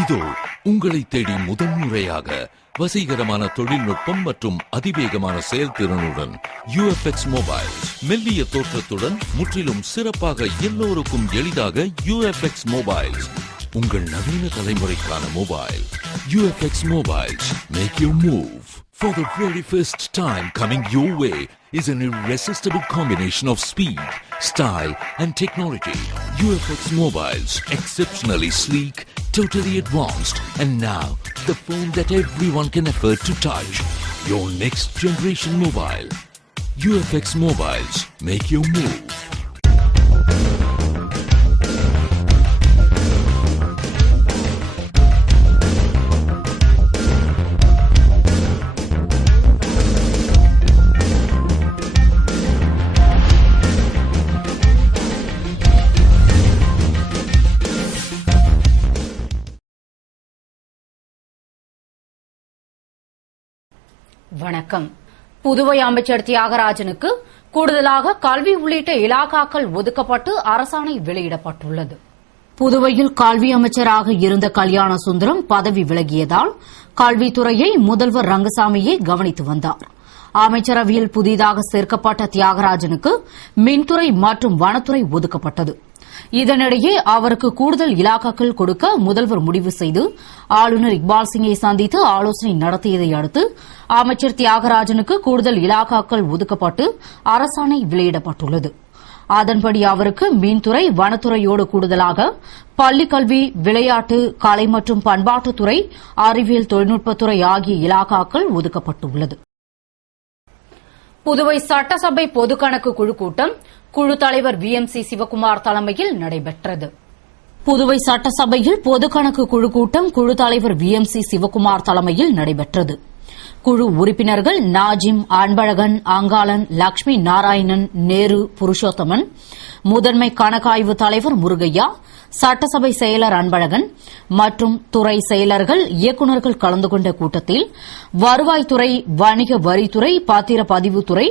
இதோ உங்களை தேடி முதன்முறையாக வசீகரமான தொழில்நுட்பம் மற்றும் அதிவேகமான செயல்திறனுடன் UFX மொபைல்ஸ். மெல்லிய தோற்றத்துடன் முற்றிலும் சிறப்பாக எல்லோருக்கும் எளிதாக UFX மொபைல்ஸ். உங்கள் நவீன தலைமுறைக்கான mobile UFX mobiles. Make your move. For the very first time coming your way is an irresistible combination of speed, style and technology. UFX mobiles, exceptionally sleek, totally advanced, and now the phone that everyone can afford to touch. Your next generation mobile. UFX mobiles, make your move. வணக்கம். புதுவை அமைச்சர் தியாகராஜனுக்கு கூடுதலாக கல்வி உள்ளிட்ட இலாகாக்கள் ஒதுக்கப்பட்டு அரசாணை வெளியிடப்பட்டுள்ளது. புதுவையில் கல்வி அமைச்சராக இருந்த கல்யாண சுந்தரம் பதவி விலகியதால் கல்வித்துறையை முதல்வர் ரங்கசாமியே கவனித்து வந்தார். அமைச்சரவையில் புதிதாக சேர்க்கப்பட்ட தியாகராஜனுக்கு மின்துறை மற்றும் வனத்துறை ஒதுக்கப்பட்டது. இதனிடையே அவருக்கு கூடுதல் இலாக்காக்கள் கொடுக்க முதல்வர் முடிவு செய்து ஆளுநர் இக்பால் சிங்கை சந்தித்து ஆலோசனை நடத்தியதை அடுத்து அமைச்சர் தியாகராஜனுக்கு கூடுதல் இலாக்காக்கள் ஒதுக்கப்பட்டு அரசாணை வெளியிடப்பட்டுள்ளது. அதன்படி அவருக்கு மின்துறை, வனத்துறையோடு கூடுதலாக பள்ளிக்கல்வி, விளையாட்டு, கலை மற்றும் பண்பாட்டுத்துறை, அறிவியல் தொழில்நுட்பத்துறை ஆகிய இலாக்காக்கள் ஒதுக்கப்பட்டுள்ளது. புதுவை சட்டசபை பொதுக்கணக்கு குழு கூட்டம் குழு தலைவர் VMC சிவக்குமார் தலைமையில் நடைபெற்றது. புதுவை சட்டசபையில் பொதுக்கணக்கு குழு கூட்டம் குழு தலைவர் VMC சிவக்குமார் தலைமையில் நடைபெற்றது. குழு உறுப்பினர்கள் நாஜிம், அன்பழகன், அங்காளன், லட்சுமி நாராயணன், நேரு, புருஷோத்தமன், முதன்மை கணக்காய்வு தலைவர் முருகையா, சட்டசபை செயலர் அன்பழகன் மற்றும் துறை செயலர்கள், இயக்குநர்கள் கலந்து கொண்ட கூட்டத்தில் வருவாய்த்துறை, வணிக வரித்துறை, பத்திரப்பதிவுத்துறை,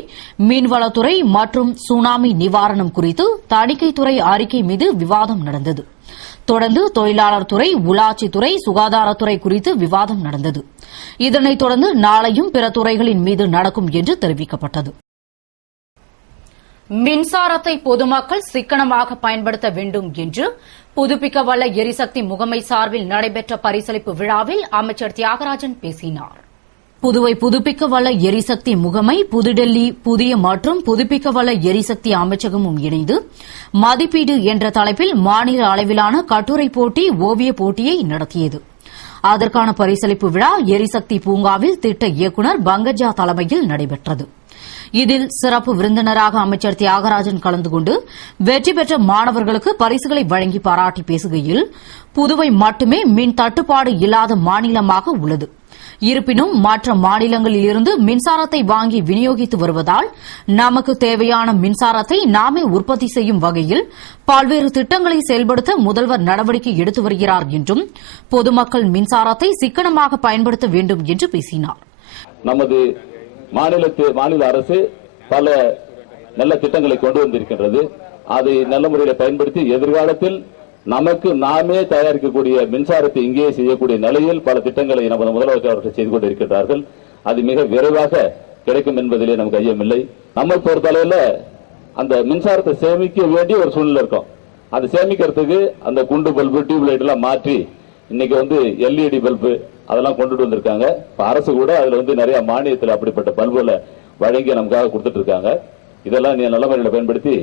மீன்வளத்துறை மற்றும் சுனாமி நிவாரணம் குறித்து தணிக்கைத்துறை அறிக்கை மீது விவாதம் நடந்தது. தொடர்ந்து தொழிலாளர் துறை, உள்ளாட்சித்துறை, சுகாதாரத்துறை குறித்து விவாதம் நடந்தது. இதனைத் தொடர்ந்து நாளையும் பிற துறைகளின் மீது நடக்கும் என்று தெரிவிக்கப்பட்டது. மின்சாரத்தை பொதுமக்கள் சிக்கனமாக பயன்படுத்த வேண்டும் என்று புதுப்பிக்கவல்ல எரிசக்தி முகமை சார்பில் நடைபெற்ற பரிசளிப்பு விழாவில் அமைச்சர் தியாகராஜன் பேசினார். புதுவை புதுப்பிக்கவல்ல எரிசக்தி முகமை, புதுடெல்லி புதிய மற்றும் புதுப்பிக்கவல்ல எரிசக்தி அமைச்சகமும் இணைந்து மதிப்பீடு என்ற தலைப்பில் மாநில அளவிலான கட்டுரை போட்டி, ஓவியப் போட்டியை நடத்தியது. அதற்கான பரிசளிப்பு விழா எரிசக்தி பூங்காவில் திட்ட இயக்குநர் பங்கஜா தலைமையில் நடைபெற்றது. இதில் சிறப்பு விருந்தினராக அமைச்சர் தியாகராஜன் கலந்து கொண்டு வெற்றி பெற்ற மாணவர்களுக்கு பரிசுகளை வழங்கி பாராட்டி பேசுகையில், புதுவை மட்டுமே மின் தட்டுப்பாடு இல்லாத மாநிலமாக உள்ளது. இருப்பினும் மற்ற மாநிலங்களில் இருந்து மின்சாரத்தை வாங்கி விநியோகித்து வருவதால் நமக்கு தேவையான மின்சாரத்தை நாமே உற்பத்தி செய்யும் வகையில் பல்வேறு திட்டங்களை செயல்படுத்த முதல்வர் நடவடிக்கை எடுத்து வருகிறார் என்றும் பொதுமக்கள் மின்சாரத்தை சிக்கனமாக பயன்படுத்த வேண்டும் என்று பேசினார். நமது மாநில அரசு பல நல்ல திட்டங்களை கொண்டு வந்திருக்கின்றது. அதை நல்ல முறையில் பயன்படுத்தி எதிர்காலத்தில் நமக்கு நாமே தயாரிக்கக்கூடிய மின்சாரத்தை இங்கேயே செய்யக்கூடிய நிலையில் பல திட்டங்களை நமது முதலமைச்சர் அவர்கள் செய்து கொண்டிருக்கிறார்கள். அது மிக விரைவாக கிடைக்கும் என்பதிலே நமக்கு ஐயமில்லை. நம்மை பொறுத்தளவில் அந்த மின்சாரத்தை சேமிக்க வேண்டிய ஒரு சூழ்நிலை இருக்கும். அதை சேமிக்கிறதுக்கு அந்த குண்டு பல்பு, டியூப்லைட் எல்லாம் மாற்றி இன்னைக்கு LED பல்பு அதெல்லாம் கொண்டுட்டு வந்திருக்காங்க. அரசு கூட அதுல நிறைய மானியத்தில் அப்படிப்பட்ட பல்புகளை வழங்கி நமக்காக கொடுத்துட்டு இருக்காங்க. இதெல்லாம் நல்ல முறையில் பயன்படுத்தி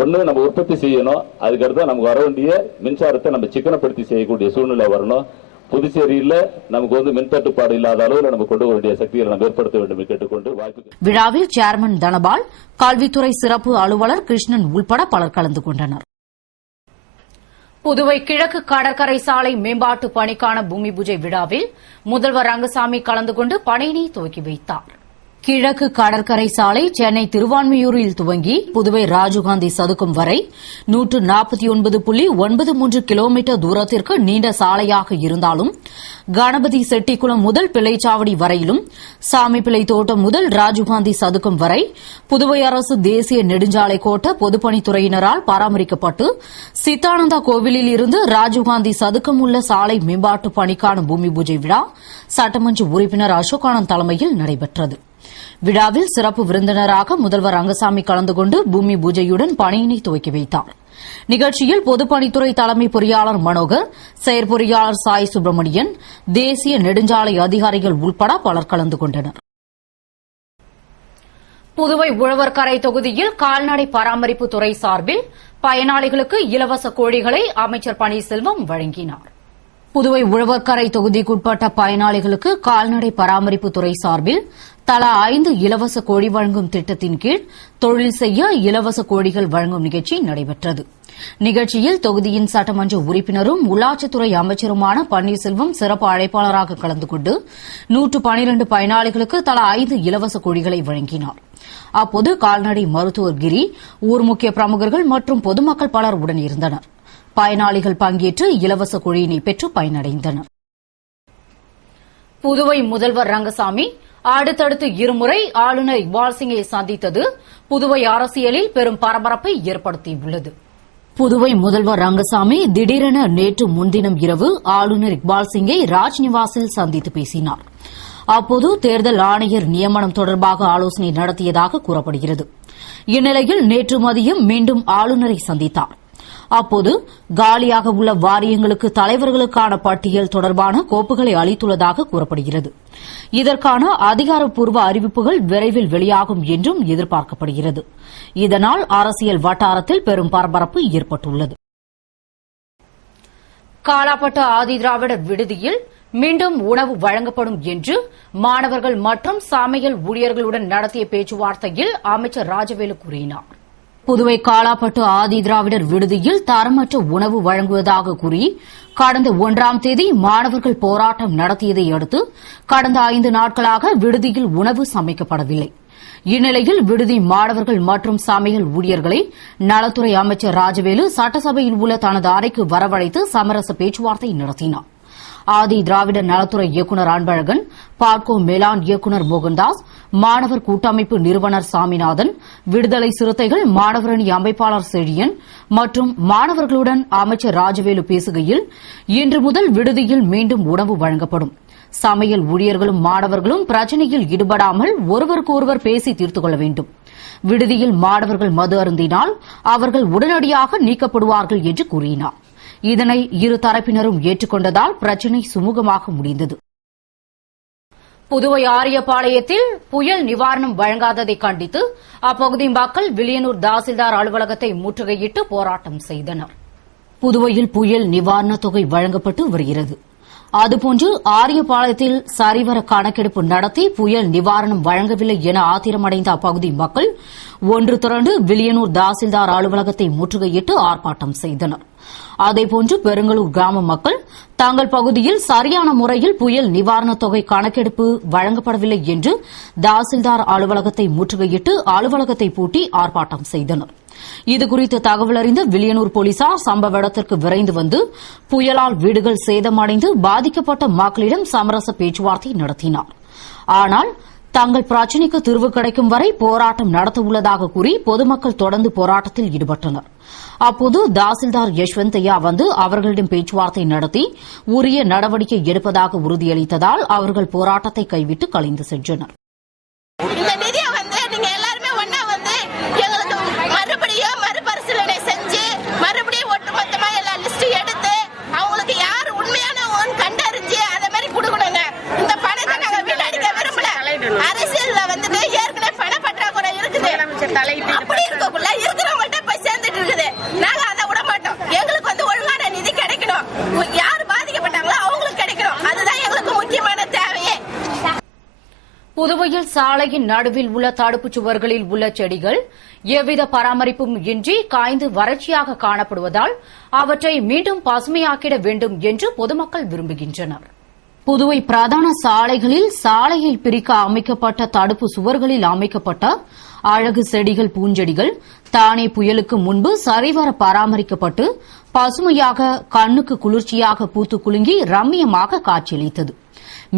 ஒண்ணு நம்ம உற்பத்தி செய்யணும். அதுக்கடுத்து நமக்கு வர வேண்டிய மின்சாரத்தை நம்ம சிக்கனப்படுத்தி செய்யக்கூடிய சூழ்நிலை வரணும். புதுச்சேரியில் நமக்கு மின் தட்டுப்பாடு இல்லாத அளவில் நம்ம கொண்டு வேண்டிய சக்தியை நம்ம ஏற்படுத்த வேண்டும் கேட்டுக்கொண்டு வாய்ப்பு. விழாவில் சேர்மன் தனபால், கல்வித்துறை சிறப்பு அலுவலர் கிருஷ்ணன் உள்பட பலர் கலந்து கொண்டனர். புதுவை கிழக்கு கடற்கரை சாலை மேம்பாட்டு பணிக்கான பூமி பூஜை விழாவில் முதல்வர் ரங்கசாமி கலந்து கொண்டு பணியினை துவக்கி வைத்தார். கிழக்கு கடற்கரை சாலை சென்னை திருவான்மியூரில் துவங்கி புதுவை ராஜீவ்காந்தி சதுக்கம் வரை 149.93 கிலோமீட்டர் தூரத்திற்கு நீண்ட சாலையாக இருந்தாலும் கணபதி செட்டிக்குளம் முதல் பிள்ளைச்சாவடி வரையிலும் சாமிப்பிள்ளை தோட்டம் முதல் ராஜீவ்காந்தி சதுக்கம் வரை புதுவை அரசு தேசிய நெடுஞ்சாலை கோட்ட பொதுப்பணித்துறையினரால் பராமரிக்கப்பட்டு சித்தானந்தா கோவிலில் இருந்து ராஜீவ்காந்தி சதுக்கம் உள்ள சாலை மேம்பாட்டு பணிக்கான பூமி பூஜை விழா சட்டமன்ற உறுப்பினர் அசோகானந்த் தலைமையில் நடைபெற்றது. விழாவில் சிறப்பு விருந்தினராக முதல்வர் ரங்கசாமி கலந்து கொண்டு பூமி பூஜையுடன் பணியினை துவக்கி வைத்தார். நிகழ்ச்சியில் பொதுப்பணித்துறை தலைமை பொறியாளர் மனோகர், செயற்பொறியாளர் சாய் சுப்பிரமணியன், தேசிய நெடுஞ்சாலை அதிகாரிகள் உட்பட பலர் கலந்து கொண்டனர். புதுவை உழவர்கரை தொகுதியில் கால்நடை பராமரிப்பு துறை சார்பில் பயனாளிகளுக்கு இலவச கோழிகளை அமைச்சர் பன்னீர்செல்வம் வழங்கினார். புதுவை உழவர்கரை தொகுதிக்குட்பட்ட பயனாளிகளுக்கு கால்நடை பராமரிப்பு துறை சார்பில் தலா 5 இலவச கோழி வழங்கும் திட்டத்தின் கீழ் தொழில் செய்ய இலவச கோழிகள் வழங்கும் நிகழ்ச்சி நடைபெற்றது. நிகழ்ச்சியில் தொகுதியின் சட்டமன்ற உறுப்பினரும் உள்ளாட்சித்துறை அமைச்சருமான பன்னீர்செல்வம் சிறப்பு அழைப்பாளராக கலந்து கொண்டு 112 பயனாளிகளுக்கு தலா 5 இலவச கோழிகளை வழங்கினார். அப்போது கால்நடை மருத்துவர் கிரி, ஊர் முக்கிய பிரமுகர்கள் மற்றும் பொதுமக்கள் பலர் உடன் இருந்தனர். பயனாளிகள் பங்கேற்று இலவச கோழியினை பெற்று பயனடைந்தனர். புதுவை முதல்வர் ரங்கசாமி அடுத்தடுத்து இருமுறை ஆளுநர் இக்பால் சிங்கை சந்தித்தது புதுவை அரசியலில் பெரும் பரபரப்பை ஏற்படுத்தியுள்ளது. புதுவை முதல்வர் ரங்கசாமி திடீரென நேற்று முன்தினம் இரவு ஆளுநர் இக்பால் சிங்கை ராஜ்நிவாசில் சந்தித்து பேசினார். அப்போது தேர்தல் ஆணையர் நியமனம் தொடர்பாக ஆலோசனை நடத்தியதாக கூறப்படுகிறது. இந்நிலையில் நேற்று மதியம் மீண்டும் ஆளுநரை சந்தித்தார். அப்போது காலியாக உள்ள வாரியங்களுக்கு தலைவர்களுக்கான பட்டியல் தொடர்பான கோப்புகளை அளித்துள்ளதாக கூறப்படுகிறது. இதற்கான அதிகாரப்பூர்வ அறிவிப்புகள் விரைவில் வெளியாகும் என்றும் எதிர்பார்க்கப்படுகிறது. இதனால் அரசியல் வட்டாரத்தில் பெரும் பரபரப்பு ஏற்பட்டுள்ளது. காலாப்பட்டு ஆதிதிராவிடர் விடுதியில் மீண்டும் உணவு வழங்கப்படும் என்று மாணவர்கள் மற்றும் சமையல் ஊழியர்களுடன் நடத்திய பேச்சுவார்த்தையில் அமைச்சர் ராஜவேலு கூறினார். புதுவை காலாப்பட்டு ஆதிதிராவிடர் விடுதியில் தரமற்ற உணவு வழங்குவதாக கூறி கடந்த 1ஆம் தேதி மாணவர்கள் போராட்டம் நடத்தியதை அடுத்து கடந்த 5 நாட்களாக விடுதியில் உணவு சமைக்கப்படவில்லை. இந்நிலையில் விடுதி மாணவர்கள் மற்றும் சமையல் ஊழியர்களை நலத்துறை அமைச்சர் ராஜவேலு சட்டசபையில் உள்ள தனது அறைக்கு வரவழைத்து சமரச பேச்சுவார்த்தை நடத்தினார். ஆதி திராவிடர் நலத்துறை இயக்குநர் அன்பழகன், பாட்கோ மேலாண் இயக்குநர் மோகன்தாஸ், மாணவர் கூட்டமைப்பு நிறுவனர் சாமிநாதன், விடுதலை சிறுத்தைகள் மாணவரணி அமைப்பாளர் செழியன் மற்றும் மாணவர்களுடன் அமைச்சர் ராஜவேலு பேசுகையில், இன்று முதல் விடுதியில் மீண்டும் உணவு வழங்கப்படும். சமையல் ஊழியர்களும் மாணவர்களும் பிரச்சினையில் ஈடுபடாமல் ஒருவருக்கொருவர் பேசி தீர்த்துக் கொள்ள வேண்டும். விடுதியில் மாணவர்கள் மது அருந்தினால் அவர்கள் உடனடியாக நீக்கப்படுவார்கள் என்று கூறினார். இதனை இரு தரப்பினரும் ஏற்றுக்கொண்டதால் பிரச்சினை சுமூகமாக முடிந்தது. புதுவை ஆரியபாளையத்தில் புயல் நிவாரணம் வழங்காததை கண்டித்து அப்பகுதி மக்கள் வில்லியனூர் தாசில்தார் அலுவலகத்தை முற்றுகையிட்டு போராட்டம் செய்தனர். புதுவையில் புயல் நிவாரணத் தொகை வழங்கப்பட்டு வருகிறது. அதுபோன்று ஆரியபாளையத்தில் சரிவர கணக்கெடுப்பு நடத்தி புயல் நிவாரணம் வழங்கவில்லை என ஆத்திரமடைந்த அப்பகுதி மக்கள் ஒன்று திரண்டு வில்லியனூர் தாசில்தார் அலுவலகத்தை முற்றுகையிட்டு ஆர்ப்பாட்டம் செய்தனர். அதேபோன்று பெருங்களூர் கிராம மக்கள் தங்கள் பகுதியில் சரியான முறையில் புயல் நிவாரணத் தொகை கணக்கெடுப்பு வழங்கப்படவில்லை என்று தாசில்தார் அலுவலகத்தை முற்றுகையிட்டு அலுவலகத்தை பூட்டி ஆர்ப்பாட்டம் செய்தனர். இதுகுறித்து தகவல் அறிந்த வில்லியனூர் போலீசார் சம்பவ இடத்திற்கு விரைந்து வந்து புயலால் வீடுகள் சேதமடைந்து பாதிக்கப்பட்ட மக்களிடம் சமரச பேச்சுவார்த்தை நடத்தினார். ஆனால் தங்கள் பிரச்சினைக்கு தீர்வு கிடைக்கும் வரை போராட்டம் நடத்தவுள்ளதாக கூறி பொதுமக்கள் தொடர்ந்து போராட்டத்தில் ஈடுபட்டனர். அப்போது தாசில்தார் யஷ்வந்தையா வந்து அவர்களிடம் பேச்சுவார்த்தை நடத்தி உரிய நடவடிக்கை எடுப்பதாக உறுதியளித்ததால் அவர்கள் போராட்டத்தை கைவிட்டு கலைந்து சென்றனர். மறுபரிசீலனை செஞ்சு மறுபடியும் ஒட்டுமொத்தமா எல்லா லிஸ்ட் எடுத்து அவங்களுக்கு யார் உண்மையான கண்டறிஞ்சு அதை மாதிரி கொடுக்கணுங்க. இந்த பணத்தை நாங்க வீணடிக்க விரும்பல. அரசியல்ல வந்துட்டு ஏற்கனவே பண பற்றாக்குறை இருக்குது. அப்படி இருக்கக்குள்ள இருக்கிறவங்கள்ட்ட போய் சேர்ந்துட்டு இருக்குது. நாங்க அதை விட மாட்டோம். எங்களுக்கு வந்து ஒழுங்கான நிதி கிடைக்கணும். யார் பாதிக்கப்பட்டாங்களோ அவங்களுக்கு கிடைக்கணும். அதுதான் எங்களுக்கு முக்கியமான தேவையே. புதுவையில் சாலையின் நடுவில் உள்ள தடுப்புச் சுவர்களில் உள்ள செடிகள் எவ்வித பராமரிப்பும் இன்றி காய்ந்து வறட்சியாக காணப்படுவதால் அவற்றை மீண்டும் பசுமையாக்கிட வேண்டும் என்று பொதுமக்கள் விரும்புகின்றனர். புதுவை பிரதான சாலைகளில் சாலையை பிரிக்க அமைக்கப்பட்ட தடுப்பு சுவர்களில் அமைக்கப்பட்ட அழகு செடிகள் பூஞ்செடிகள் தானே புயலுக்கு முன்பு சரிவர பராமரிக்கப்பட்டு பசுமையாக கண்ணுக்கு குளிர்ச்சியாக பூத்து குலுங்கி ரம்மியமாக காட்சியளித்தது.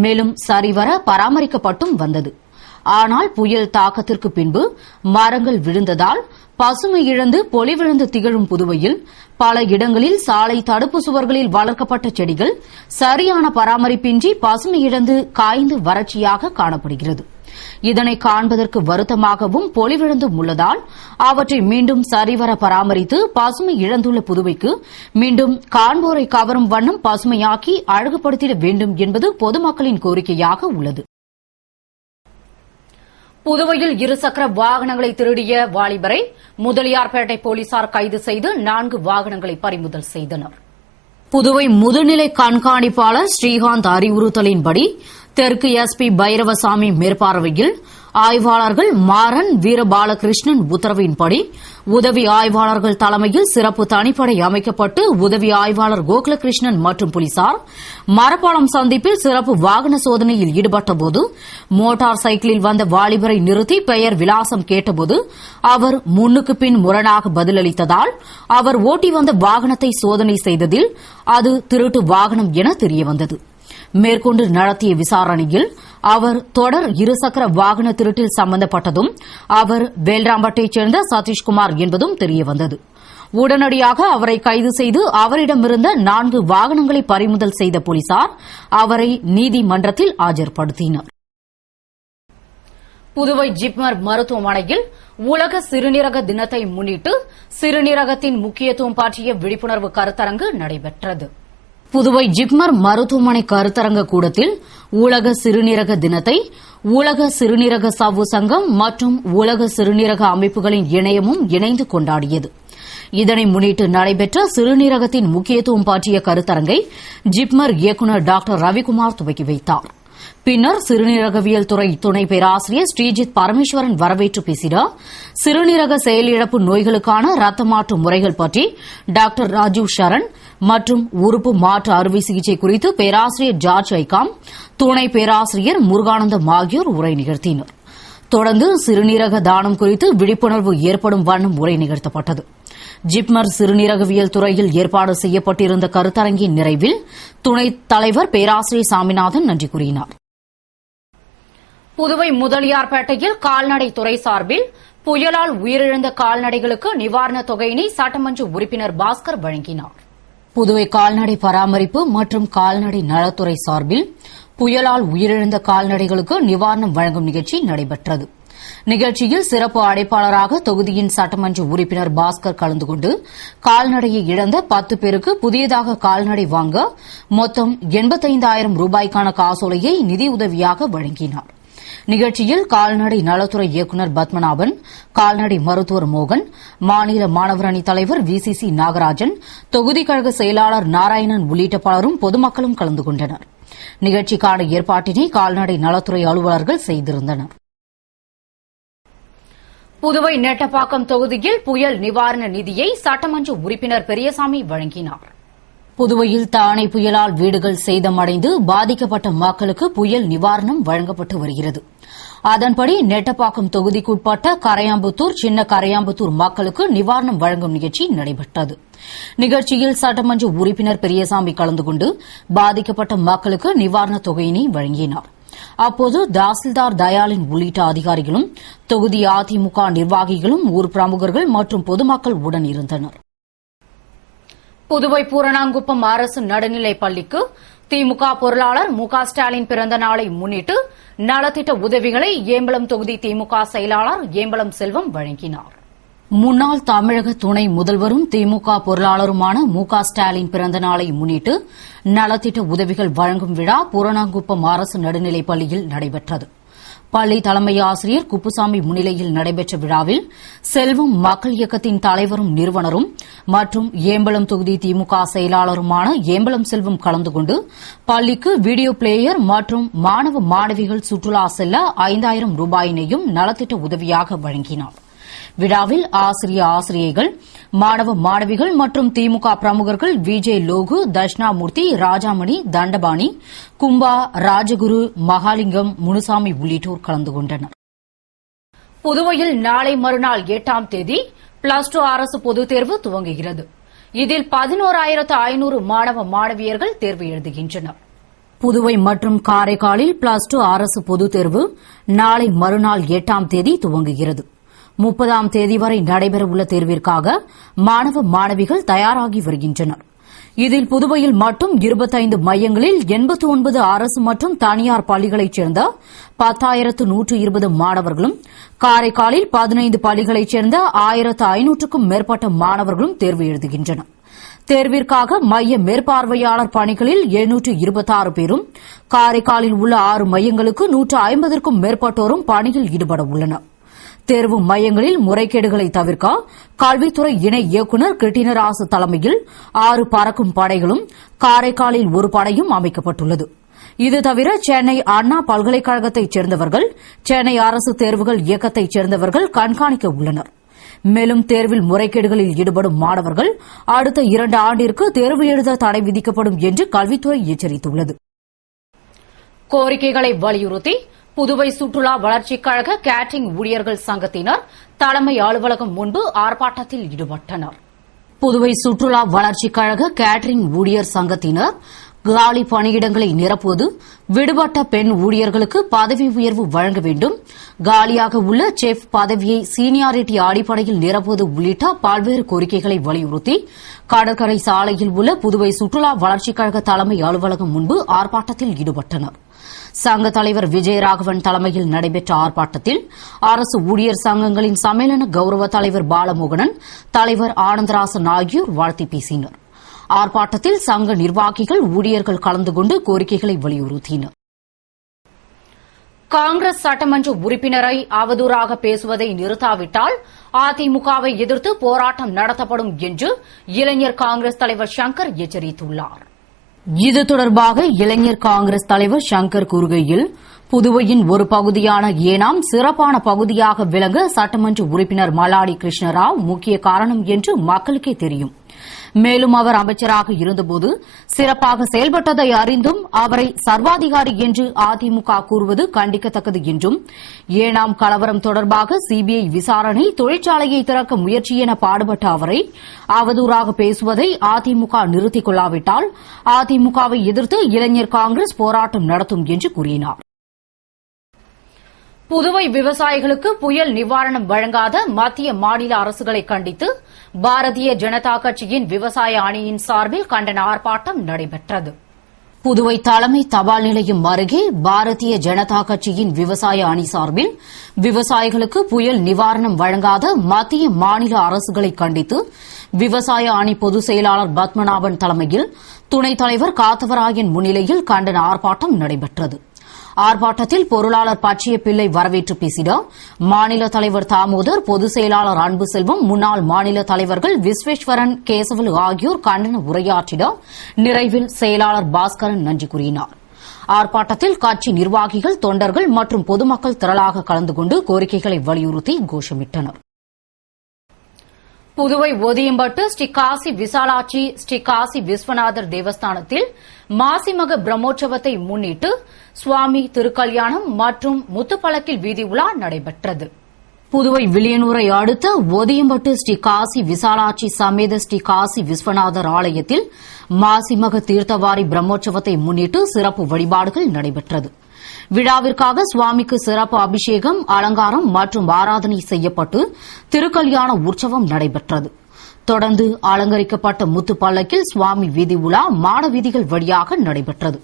மேலும் சரிவர பராமரிக்கப்பட்டும் வந்தது. ஆனால் புயல் தாக்கத்திற்கு பின்பு மரங்கள் விழுந்ததால் பசுமை இழந்து பொலிவிழந்து திகழும் புதுவையில் பல இடங்களில் சாலை தடுப்பு சுவர்களில் வளர்க்கப்பட்ட செடிகள் சரியான பராமரிப்பின்றி பசுமை இழந்து காய்ந்து வறட்சியாக காணப்படுகிறது. இதனை காண்பதற்கு வருத்தமாகவும் பொலிவிழந்தும் உள்ளதால் அவற்றை மீண்டும் சரிவர பராமரித்து பசுமை இழந்துள்ள புதுவைக்கு மீண்டும் காண்போரை கவரும் வண்ணம் பசுமையாக்கி அழகுபடுத்திட வேண்டும் என்பது பொதுமக்களின் கோரிக்கையாக உள்ளது. புதுவையில் இருசக்கர வாகனங்களை திருடிய வாலிபரை முதலியார்பேட்டை போலீசார் கைது செய்து 4 வாகனங்களை பறிமுதல் செய்தனர். புதுவை முதுநிலை கண்காணிப்பாளர் ஸ்ரீகாந்த் அறிவுறுத்தலின்படி தெற்கு எஸ்பி பைரவசாமி மேற்பார்வையில் ஆய்வாளர்கள் மாறன் வீரபாலகிருஷ்ணன் உத்தரவின்படி உதவி ஆய்வாளர்கள் தலைமையில் சிறப்பு தனிப்படை அமைக்கப்பட்டு உதவி ஆய்வாளர் கோகுலகிருஷ்ணன் மற்றும் போலீசார் மரப்பாலம் சந்திப்பில் சிறப்பு வாகன சோதனையில் ஈடுபட்டபோது மோட்டார் சைக்கிளில் வந்த வாலிபரை நிறுத்தி பெயர் விலாசம் கேட்டபோது அவர் முன்னுக்கு பின் முரணாக பதிலளித்ததால் அவர் ஓட்டி வந்த வாகனத்தை சோதனை செய்ததில் அது திருட்டு வாகனம் என தெரியவந்தது. மேற்கொண்டு நடத்திய விசாரணையில் அவர் தொடர் இருசக்கர வாகன திருட்டில் சம்பந்தப்பட்டதும் அவர் வேல்ராம்பட்டையைச் சேர்ந்த சதீஷ்குமார் என்பதும் தெரியவந்தது. உடனடியாக அவரை கைது செய்து அவரிடமிருந்த 4 வாகனங்களை பறிமுதல் செய்த போலீசார் அவரை நீதிமன்றத்தில் ஆஜர்படுத்தினர். புதுவை ஜிப்மர் மருத்துவமனையில் உலக சிறுநீரக தினத்தை முன்னிட்டு சிறுநீரகத்தின் முக்கியத்துவம் பற்றிய விழிப்புணர்வு கருத்தரங்கு நடைபெற்றது. புதுவை ஜிப்மர் மருத்துவமனை கருத்தரங்க கூடத்தில் உலக சிறுநீரக தினத்தை உலக சிறுநீரக சவ்வு சங்கம் மற்றும் உலக சிறுநீரக அமைப்புகளின் இணையமும் இணைந்து கொண்டாடியது. இதனை முன்னிட்டு நடைபெற்ற சிறுநீரகத்தின் முக்கியத்துவம் பற்றிய கருத்தரங்கை ஜிப்மர் இயக்குநர் டாக்டர் ரவிக்குமார் துவக்கி வைத்தார். பின்னர் சிறுநீரகவியல் துறை துணை பேராசிரியர் ஸ்ரீஜித் பரமேஸ்வரன் வரவேற்று பேசினார். சிறுநீரக செயலிழப்பு நோய்களுக்கான ரத்த மாற்று முறைகள் பற்றி டாக்டர் ராஜீவ் சரண் மற்றும் உறுப்பு மாற்று அறுவை சிகிச்சை குறித்து பேராசிரியர் ஜார்ஜ் ஐகாம், துணை பேராசிரியர் முருகானந்தம் ஆகியோர் உரை நிகழ்த்தினர். தொடர்ந்து சிறுநீரக தானம் குறித்து விழிப்புணர்வு ஏற்படும் வண்ணம் உரை நிகழ்த்தப்பட்டது. ஜிப்மர் சிறுநீரகவியல் துறையில் ஏற்பாடு செய்யப்பட்டிருந்த கருத்தரங்கின் நிறைவில் துணைத் தலைவர் பேராசிரியர் சாமிநாதன் நன்றி கூறினார். புதுவை முதலியார்பேட்டையில் கால்நடை துறை சார்பில் புயலால் உயிரிழந்த கால்நடைகளுக்கு நிவாரணத் தொகையினை சட்டமன்ற உறுப்பினர் பாஸ்கர் வழங்கினார். புதுவை கால்நடை பராமரிப்பு மற்றும் கால்நடை நலத்துறை சார்பில் புயலால் உயிரிழந்த கால்நடைகளுக்கு நிவாரணம் வழங்கும் நிகழ்ச்சி நடைபெற்றது. நிகழ்ச்சியில் சிறப்பு அழைப்பாளராக தொகுதியின் சட்டமன்ற உறுப்பினர் பாஸ்கர் கலந்து கொண்டு கால்நடையை இழந்த 10 பேருக்கு புதியதாக கால்நடை வாங்க மொத்தம் 85,000 ரூபாய்க்கான காசோலையை நிதியுதவியாக வழங்கினார். நிகழ்ச்சியில் கால்நடை நலத்துறை இயக்குநர் பத்மநாபன், கால்நடை மருத்துவர் மோகன், மாநில மாணவர் அணி தலைவர் VCC நாகராஜன், தொகுதி கழக செயலாளர் நாராயணன் உள்ளிட்ட பலரும் பொதுமக்களும் கலந்து கொண்டனர். நிகழ்ச்சிக்கான ஏற்பாட்டினை கால்நடை நலத்துறை அலுவலர்கள் செய்திருந்தனர். புதுவை நெட்டப்பாக்கம் தொகுதியில் புயல் நிவாரண நிதியை சட்டமன்ற உறுப்பினர் பெரியசாமி வழங்கினார். புதுவையில் தானே புயலால் வீடுகள் சேதமடைந்து பாதிக்கப்பட்ட மக்களுக்கு புயல் நிவாரணம் வழங்கப்பட்டு வருகிறது. அதன்படி நெட்டப்பாக்கம் தொகுதிக்குட்பட்ட கரையாம்புத்தூர், சின்ன கரையாம்புத்தூர் மக்களுக்கு நிவாரணம் வழங்கும் நிகழ்ச்சி நடைபெற்றது. நிகழ்ச்சியில் சட்டமன்ற உறுப்பினர் பெரியசாமி கலந்து கொண்டு பாதிக்கப்பட்ட மக்களுக்கு நிவாரணத் தொகையினை வழங்கினார். அப்போது தாசில்தார் தயாளின் உள்ளிட்ட அதிகாரிகளும் தொகுதி அதிமுக நிர்வாகிகளும் ஊர் பிரமுகர்கள் மற்றும் பொதுமக்கள் உடன் இருந்தனர். புதுவை பூரணாங்குப்பம் அரசு நடுநிலைப் பள்ளிக்கு திமுக பொருளாளர் மு.க. ஸ்டாலின் பிறந்த நாளை முன்னிட்டு நலத்திட்ட உதவிகளை ஏம்பலம் தொகுதி திமுக செயலாளர் ஏம்பலம் செல்வம் வழங்கினார். முன்னாள் தமிழக துணை முதல்வரும் திமுக பொருளாளருமான மு.க. ஸ்டாலின் பிறந்த நாளை முன்னிட்டு நலத்திட்ட உதவிகள் வழங்கும் விழா பூரணாங்குப்பம் அரசு நடுநிலைப் பள்ளியில் நடைபெற்றது. பள்ளி தலைமை ஆசிரியர் குப்புசாமி முன்னிலையில் நடைபெற்ற விழாவில் செல்வம் மக்கள் இயக்கத்தின் தலைவரும் நிறுவனரும் மற்றும் ஏம்பலம் தொகுதி திமுக செயலாளருமான ஏம்பலம் செல்வம் கலந்து கொண்டு பள்ளிக்கு வீடியோ பிளேயர் மற்றும் மாணவ மாணவிகள் சுற்றுலா செல்ல 5,000 ரூபாயினையும் நலத்திட்ட உதவியாக வழங்கினார். விழாவில் ஆசிரியைகள், மாணவ மாணவிகள் மற்றும் திமுக பிரமுகர்கள் விஜய் லோகு, தட்சிணாமூர்த்தி, ராஜாமணி, தண்டபாணி, கும்பா, ராஜகுரு, மகாலிங்கம், முனுசாமி உள்ளிட்டோர் கலந்து கொண்டனர். புதுவையில் நாளை மறுநாள் 8ஆம் தேதி பிளஸ் 2 அரசு பொதுத் தேர்வு துவங்குகிறது. இதில் 11,500 மாணவ மாணவியர்கள் தேர்வு எழுதுகின்றனர். புதுவை மற்றும் காரைக்காலில் பிளஸ் 2 அரசு பொதுத் தேர்வு நாளை மறுநாள் 8ஆம் தேதி துவங்குகிறது. 30ஆம் தேதி வரை நடைபெறவுள்ள தேர்விற்காக மாணவ மாணவிகள் தயாராகி வருகின்றனர். இதில் புதுவையில் மட்டும் 25 மையங்களில் 89 அரசு மற்றும் தனியார் பள்ளிகளைச் சேர்ந்த 10,120 மாணவர்களும், காரைக்காலில் 15 பள்ளிகளைச் சேர்ந்த 1,500க்கும் மேற்பட்ட மாணவர்களும் தேர்வு எழுதுகின்றனர். தேர்விற்காக மைய மேற்பார்வையாளர் பணிகளில் 726 பேரும், காரைக்காலில் உள்ள 6 மையங்களுக்கு 150க்கும் மேற்பட்டோரும் பணியில் ஈடுபட உள்ளனர். தேர்வு மையங்களில் முறைகேடுகளை தவிர்க்க கல்வித்துறை இணை இயக்குநர் கிருட்டினராசு தலைமையில் 6 பறக்கும் படைகளும், காரைக்காலில் ஒரு படையும் அமைக்கப்பட்டுள்ளது. இது தவிர சென்னை அண்ணா பல்கலைக்கழகத்தைச் சேர்ந்தவர்கள், சென்னை அரசு தேர்வுகள் இயக்கத்தைச் சேர்ந்தவர்கள் கண்காணிக்க உள்ளனர். மேலும் தேர்வில் முறைகேடுகளில் ஈடுபடும் மாணவர்கள் அடுத்த 2 ஆண்டிற்கு தேர்வு எழுத தடை விதிக்கப்படும் என்று கல்வித்துறை எச்சரித்துள்ளது. கோரிக்கைகளை வலியுறுத்தி புதுவை சுற்றுலா வளர்ச்சிக் கழக கேட்டரிங் ஊழியர்கள் சங்கத்தினர் தலைமை அலுவலகம் முன்பு ஆர்ப்பாட்டத்தில் ஈடுபட்டனர். புதுவை சுற்றுலா வளர்ச்சிக் கழக கேட்டரிங் ஊழியர் சங்கத்தினர் காலி பணியிடங்களை நிரப்புவது, விடுபட்ட பெண் ஊழியர்களுக்கு பதவி உயர்வு வழங்க வேண்டும், காலியாக உள்ள செஃப் பதவியை சீனியாரிட்டி அடிப்படையில் நிரப்புவது உள்ளிட்ட பல்வேறு கோரிக்கைகளை வலியுறுத்தி கடற்கரை சாலையில் உள்ள புதுவை சுற்றுலா வளர்ச்சிக் கழக தலைமை அலுவலகம் முன்பு ஆர்ப்பாட்டத்தில் ஈடுபட்டனர். சங்க தலைவர் விஜயராகவன் தலைமையில் நடைபெற்ற ஆர்ப்பாட்டத்தில் அரசு ஊழியர் சங்கங்களின் சம்மேளன கௌரவ தலைவர் பாலமோகனன், தலைவர் ஆனந்தராசன் ஆகியோர் வாழ்த்தி பேசினர். ஆர்ப்பாட்டத்தில் சங்க நிர்வாகிகள், ஊழியர்கள் கலந்து கொண்டு கோரிக்கைகளை வலியுறுத்தினர். காங்கிரஸ் சட்டமன்ற உறுப்பினரை அவதூறாக பேசுவதை நிறுத்தாவிட்டால் அதிமுகவை எதிர்த்து போராட்டம் நடத்தப்படும் என்று இளைஞர் காங்கிரஸ் தலைவர் சங்கர் எச்சரித்துள்ளார். இது தொடர்பாக இளைஞர் காங்கிரஸ் தலைவர் சங்கர் கூறுகையில், புதுவையின் ஒரு பகுதியான ஏனாம் சிறப்பான பகுதியாக விளங்க சட்டமன்ற உறுப்பினர் மல்லாடி கிருஷ்ணராவ் முக்கிய காரணம் என்று மக்களுக்கே தெரியும். மேலும் அவர் அமைச்சராக இருந்தபோது சிறப்பாக செயல்பட்டதை அறிந்தும் அவரை சர்வாதிகாரி என்று அதிமுக கூறுவது கண்டிக்கத்தக்கது என்றும், ஏனாம் கலவரம் தொடர்பாக சிபிஐ விசாரணை, தொழிற்சாலையை திறக்க முயற்சி என பாடுபட்ட அவரை அவதூறாக பேசுவதை அதிமுக நிறுத்திக் கொள்ளாவிட்டால் அதிமுகவை எதிர்த்து இளைஞர் காங்கிரஸ் போராட்டம் நடத்தும் என்று கூறினார். புதுவை விவசாயிகளுக்கு புயல் நிவாரணம் வழங்காத மத்திய மாநில அரசுகளை கண்டித்து பாரதிய ஜனதா கட்சியின் விவசாய அணியின் சார்பில் கண்டன ஆர்ப்பாட்டம் நடைபெற்றது. புதுவை தலைமை தபால் நிலையம் அருகே பாரதிய ஜனதா கட்சியின் விவசாய அணி சார்பில் விவசாயிகளுக்கு புயல் நிவாரணம் வழங்காத மத்திய மாநில அரசுகளை கண்டித்து விவசாய அணி பொதுச் செயலாளர் பத்மநாபன் தலைமையில் துணைத் தலைவர் காத்தவராயன் முன்னிலையில் கண்டன ஆர்ப்பாட்டம் நடைபெற்றது. ஆர்ப்பாட்டத்தில் பொருளாளர் பச்சைய பிள்ளை வரவேற்று பேசினார். மாநில தலைவர் தாமோதர், பொதுச் செயலாளர் அன்பு செல்வம், முன்னாள் மாநில தலைவர்கள் விஸ்வேஸ்வரன், கேசவலு ஆகியோர் கண்டன உரையாற்றினர். நிறைவில் செயலாளர் பாஸ்கரன் நன்றி கூறினார். ஆர்ப்பாட்டத்தில் கட்சி நிர்வாகிகள், தொண்டர்கள் மற்றும் பொதுமக்கள் திரளாக கலந்து கொண்டு கோரிக்கைகளை வலியுறுத்தி கோஷமிட்டனர். புதுவை ஒதியம்பட்டு ஸ்ரீ காசி விசாலாட்சி ஸ்ரீ காசி விஸ்வநாதர் தேவஸ்தானத்தில் மாசிமக பிரம்மோற்சவத்தை முன்னிட்டு சுவாமி திருக்கல்யாணம் மற்றும் முத்துப்பல்லக்கில் வீதி உலா நடைபெற்றது. புதுவை வில்லியனூரை அடுத்த ஒதியம்பட்டு ஸ்ரீ காசி விசாலாட்சி சமேத ஸ்ரீ காசி விஸ்வநாதர் ஆலயத்தில் மாசிமக தீர்த்தவாரி பிரம்மோற்சவத்தை முன்னிட்டு சிறப்பு வழிபாடுகள் நடைபெற்றது. விழாவிற்காக சுவாமிக்கு சிறப்பு அபிஷேகம், அலங்காரம் மற்றும் ஆராதனை செய்யப்பட்டு திருக்கல்யாண உற்சவம் நடைபெற்றது. தொடர்ந்து அலங்கரிக்கப்பட்ட முத்து பல்லக்கில் சுவாமி வீதி உலா மாட வீதிகள் வழியாக நடைபெற்றது.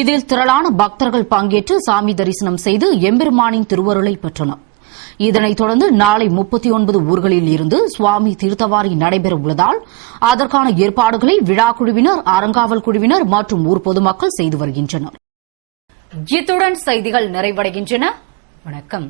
இதில் திரளான பக்தர்கள் பங்கேற்று சாமி தரிசனம் செய்து எம்பெருமானின் திருவருளை பெற்றனர். இதனைத் தொடர்ந்து நாளை 39 ஊர்களில் இருந்து சுவாமி தீர்த்தவாரி நடைபெற உள்ளதால் அதற்கான ஏற்பாடுகளை விழா குழுவினர், அறங்காவல் குழுவினர் மற்றும் ஊர் பொதுமக்கள் செய்து வருகின்றனர். இத்துடன் செய்திகள் நிறைவடைகின்றன. வணக்கம்.